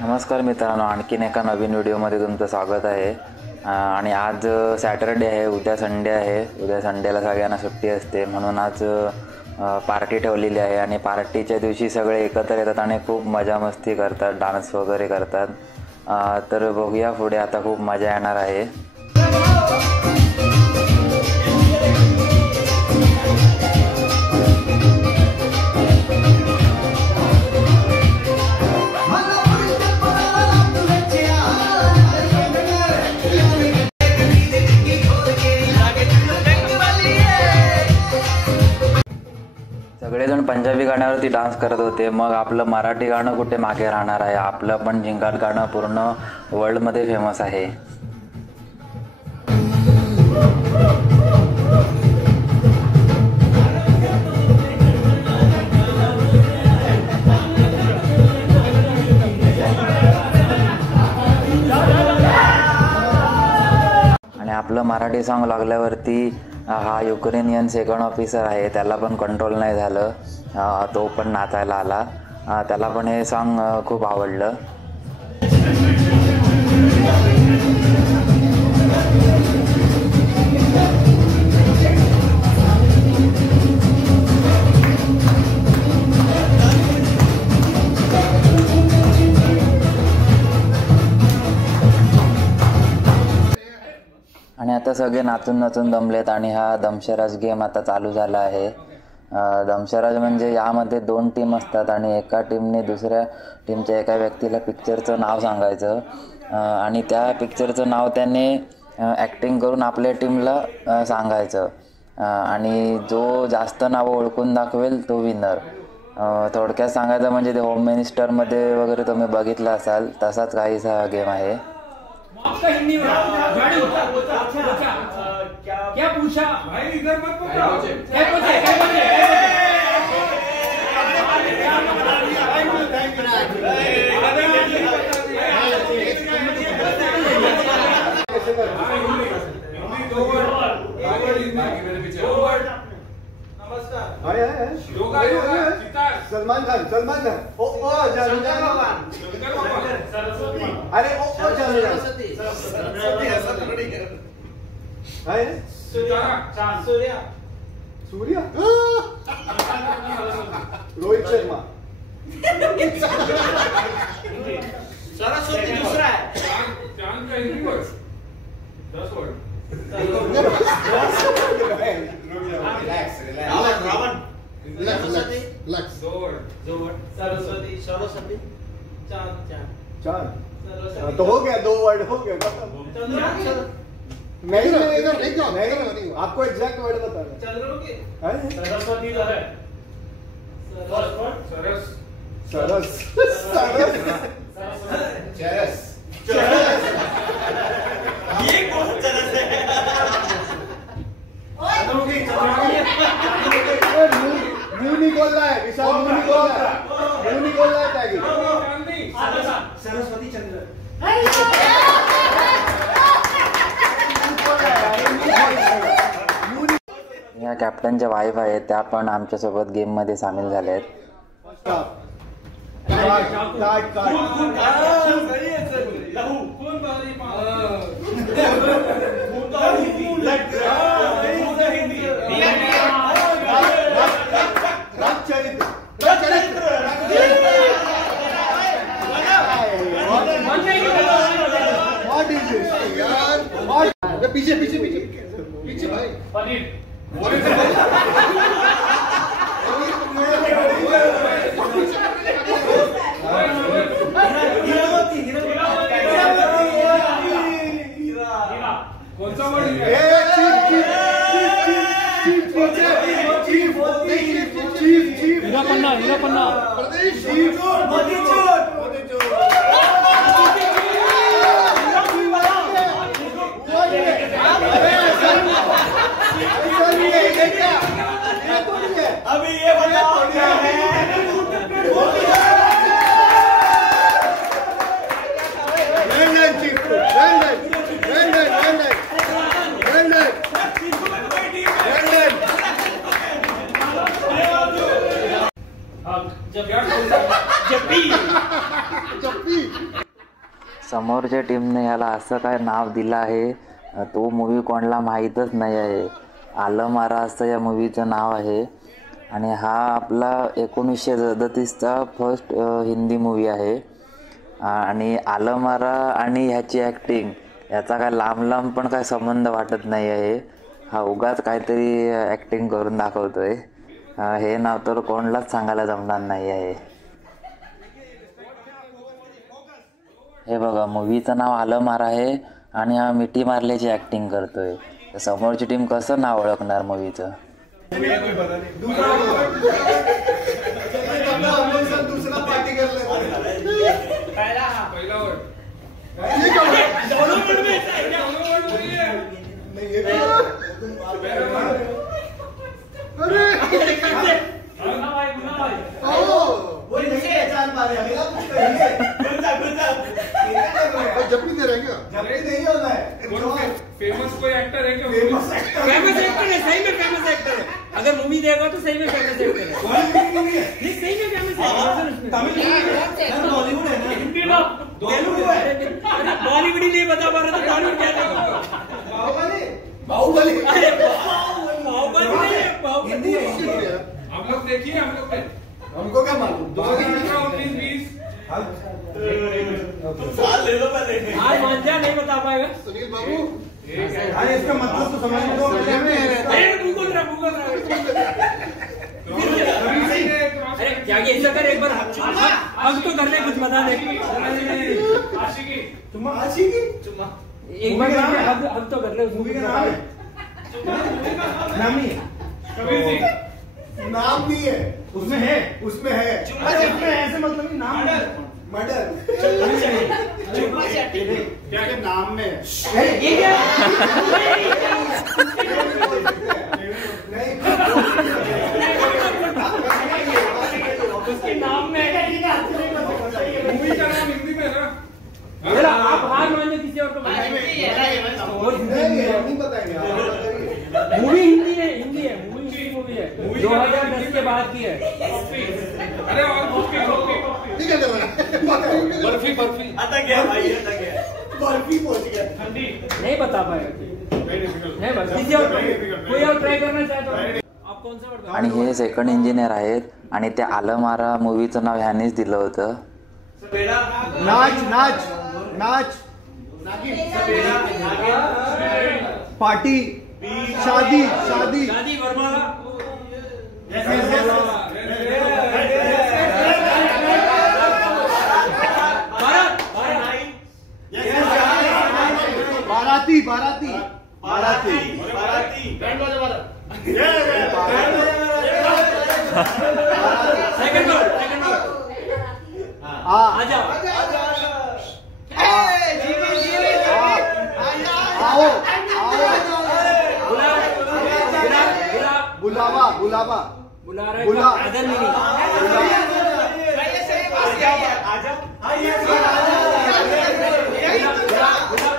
नमस्कार मित्रांनो, आणखीन एका नवीन व्हिडिओमध्ये तुमचं स्वागत आहे। आणि आज सॅटरडे आहे, उद्या संडे आहे। उद्या संडेला सगळ्यांना सुट्टी असते, म्हणून आज पार्टी ठेवलेली आहे आणि पार्टीच्या दिवशी सगळे एकत्र येतात आणि खूप मजा मस्ती करतात, डान्स वगैरे करतात। तर बघूया पुढे, आता खूप मजा येणार आहे। सगळेजण पंजाबी गाण्यावरती डान्स करत होते, मग आपलं मराठी गाणं कुठे मागे राहणार आहे। आपलं पण झिंगाट गाणं पूर्ण वर्ल्डमध्ये फेमस आहे। आणि आपलं मराठी सॉन्ग लागल्यावरती हा युक्रेनियन सेकंड ऑफिसर आहे, त्याला पण कंट्रोल नाही झालं, तो पण नाचायला आला। त्याला पण हे सॉन्ग खूप आवडलं। आणि आता सगळे नाचून नाचून दमलेत आणि हा दमशराज गेम आता चालू झाला आहे। दमशराज म्हणजे यामध्ये 2 टीम असतात आणि एका टीमने दुसऱ्या टीमच्या एका व्यक्तीला पिक्चरचं नाव सांगायचं आणि त्या पिक्चरचं नाव त्याने ॲक्टिंग करून आपल्या टीमला सांगायचं आणि जो जास्त नावं ओळखून दाखवेल तो विनर। थोडक्यात सांगायचं म्हणजे ते होम मिनिस्टरमध्ये वगैरे तुम्ही बघितलं असाल, तसाच काहीसा गेम आहे। आपका हिंदी में गाड़ी क्या पूछा भाई, इधर मत पकड़ो, क्या पूछे सलमान खान ओ अरे ओ सूर्या रोहित शर्मा सरस्वती दूसरा है, चांद का हिंदी वर्ड 10 वर्ड रावण दो वर्ड सरस्वती चांद तो हो गया, 2 वर्ड हो गया। नहीं आपको एग्जैक्ट वर्ड बताना। चंद्रमुखी सरस्वती तो है, सरस ये कौन चरस है? मुंह नहीं खोल रहा है विशाल, मुंह नहीं खोल रहा है टैगी। सरस्वती चंद्र या कॅप्टनच्या वाईफ आहेत, त्या पण आमच्यासोबत गेममध्ये सामील झाले आहेत। पीछे भाई पनीर हीरापन्ना अभी ये बताओ क्या है? जब जप्पी समोरच्या टीमने याला असं काय नाव दिलं आहे तो मूवी कोणाला माहीतच नाही आहे. आलमारा असं या मूवीचं नाव आहे आणि हा आपला 1937चा फर्स्ट हिंदी मूवी आहे. आणि आलमारा आणि ह्याची ॲक्टिंग याचा काय लांब पण काय संबंध वाटत नाही आहे. हा उगाच काहीतरी ॲक्टिंग करून दाखवतो आहे. हे नाव तर कोणालाच सांगायला जमणार नाही आहे. हे बघा मूवीचं नाव आलमार आहे आणि हा मिठी मारल्याची ॲक्टिंग करतोय. तर समोरची टीम कसं नाव ओळखणार मूवीचं. दूसरा पार्टी कर पहिला वर्ड जब भी दे रहे क्या जब भी नहीं होता है फेमस कोई एक्टर है क्या? फेमस एक्टर है, सही में फेमस एक्टर है. अगर मूवी देखो तो सही में फेमस एक्टर है. नहीं सही में फेमस है. तमिल बॉलीवुड है ना, हिंदी ना तेलुगु है. बॉलीवुड ही नहीं बता पा रहा तो बॉलीवुड क्या देखो. बाहुबली अरे बाहुबली हिंदी है. हम लोग देखिए हम लोग हमको क्या मालूम. 2019-20 साल ले लो पहले. आज मान जा नहीं बता पाएगा सुनील बाबू. अरे इसका मतलब तो समझ लो. अरे गूगल रहा अरे क्या ऐसा कर एक बार हम तो कर ले कुछ बता दे. आशिकी एक बार हम तो कर ले. मूवी का नाम है नाम नहीं है. कबीर सिंह नाम नहीं है उसमें है उसमें है ऐसे मतलब नाम मर्डर क्या क्या नाम में ये क्या उसके नाम में मूवी का नाम हिंदी में ना. आप हार मान लो किसी और को नहीं बताएंगे. मूवी हिंदी है मूवी मूवी है 2010 के बाद की है. अरे और ठीक है बर्फी बर्फी आता गया भाई आता गया. बर्फी पहुंच गया. नहीं बता पाएगा. नहीं बस किसी और कोई और ट्राई करना चाहे तो आप कौन सा वर्ड. आणि हे सेकंड इंजिनियर आहेत आणि त्या आलमारा मूवीचं नाव ह्यानेच दिलं होतं. नाच नाच नाच पार्टी शादी शादी शादी वरमाला. बाराती बाराती बाराती सेकंड वर्ड आ जाओ. आओ बुलावा बुलावा बुला रहे बुला अदर नहीं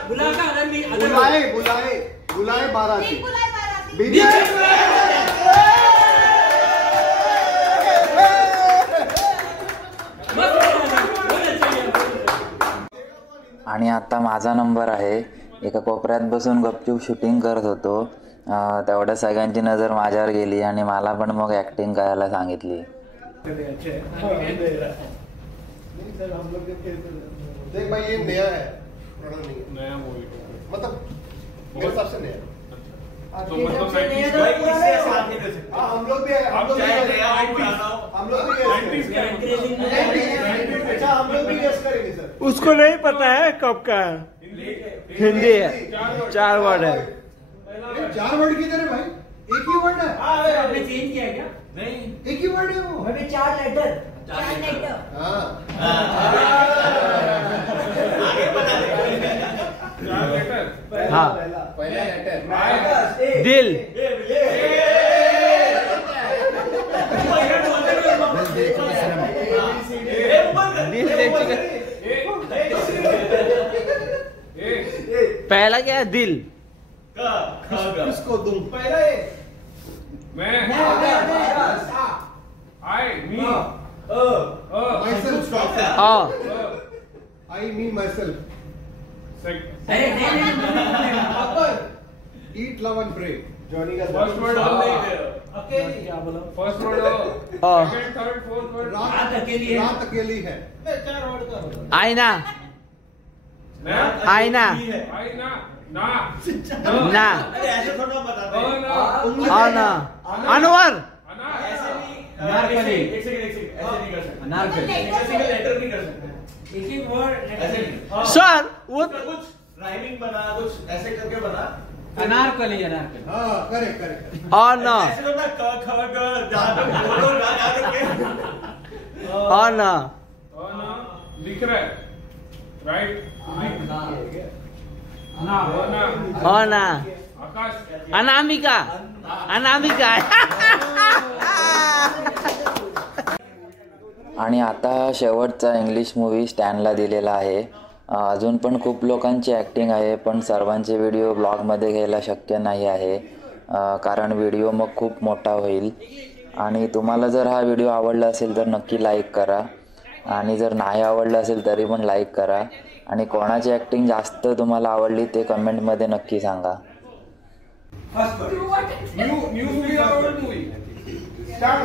बुला का अदर नहीं बुलाए बुलाए बुलाए बाराती बीबी. आणि आता माझा नंबर आहे. एका कोपऱ्यात बसून गपचूप शूटिंग करत होतो. तेवढ्या सगळ्यांची नजर माझ्यावर गेली आणि मला पण मग ॲक्टिंग करायला सांगितली. देख भाई ये नया है नया मूवी मतलब मेरे हिसाब से नया. तो मतलब 90s हम लोग भी अच्छा हम लोग भी गेस करेंगे सर. उसको नहीं पता है कब का हिंदी है. 4 वर्ड है. 4 वर्ड किधर है भाई. एक ही वर्ड है. आपने चेंज किया है क्या. नहीं एक ही वर्ड है वो. 4 लेटर. हाँ हाँ पहला लेटर दिल. दिल देख चुके. पहला क्या है दिल. किसको दूं. पहला मैं आई मी myself. हाँ I me myself. अरे नहीं ईट लव एंड प्रे जॉनी का फर्स्ट वर्ड क्या बोला? फर्स्ट वर्ड हाँ। सेकंड थर्ड फोर्थ वर्ड रात अकेली है। रात अकेली है आईना आईना आई ना ना ना ऐसे थोड़ा बताते ओ ना आना अनवर अना अनारकली। एक सेकंड ऐसे नहीं कर सकते। अनारकली। एक सिंगल लेटर नहीं कर सकते। एक ही वर्ड ऐसे नहीं। सर वो कुछ राइमिंग बना, कुछ ऐसे करके बना। अनारकली अनारकली। हाँ करेक्ट करेक्ट आना ऐसे तो ना क ख ग जहाँ तक बोलो ना जहाँ तक आना ओ ना लिख रहा है राइट ना ओ ना आना आकाश अनामिका अनामिका आणि आता शेवटचा इंग्लिश मूवी स्टॅनला दिलेला आहे. अजून पण खूप लोकांची ॲक्टिंग आहे, पण सर्वांचे व्हिडिओ ब्लॉगमध्ये घ्यायला शक्य नाही आहे, कारण व्हिडिओ मग खूप मोठा होईल. आणि तुम्हाला जर हा व्हिडिओ आवडला असेल तर नक्की लाईक करा, आणि जर नाही आवडलं असेल तरी पण लाईक करा. आणि कोणाची ॲक्टिंग जास्त तुम्हाला आवडली ते कमेंटमध्ये नक्की सांगा. न्यू मूवी और old movie start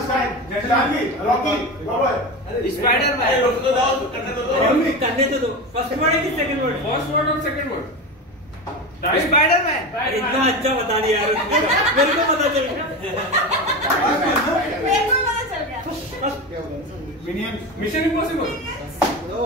Rocky Robert Spiderman. रुक तो जाओ, करने तो दो। फर्स्ट वर्ड है कि सेकंड वर्ड? फर्स्ट वर्ड और सेकंड वर्ड स्पाइडरमैन। इतना अच्छा बता दिया यार उसने। मेरे को पता चल गया। मिशन इम्पॉसिबल ओ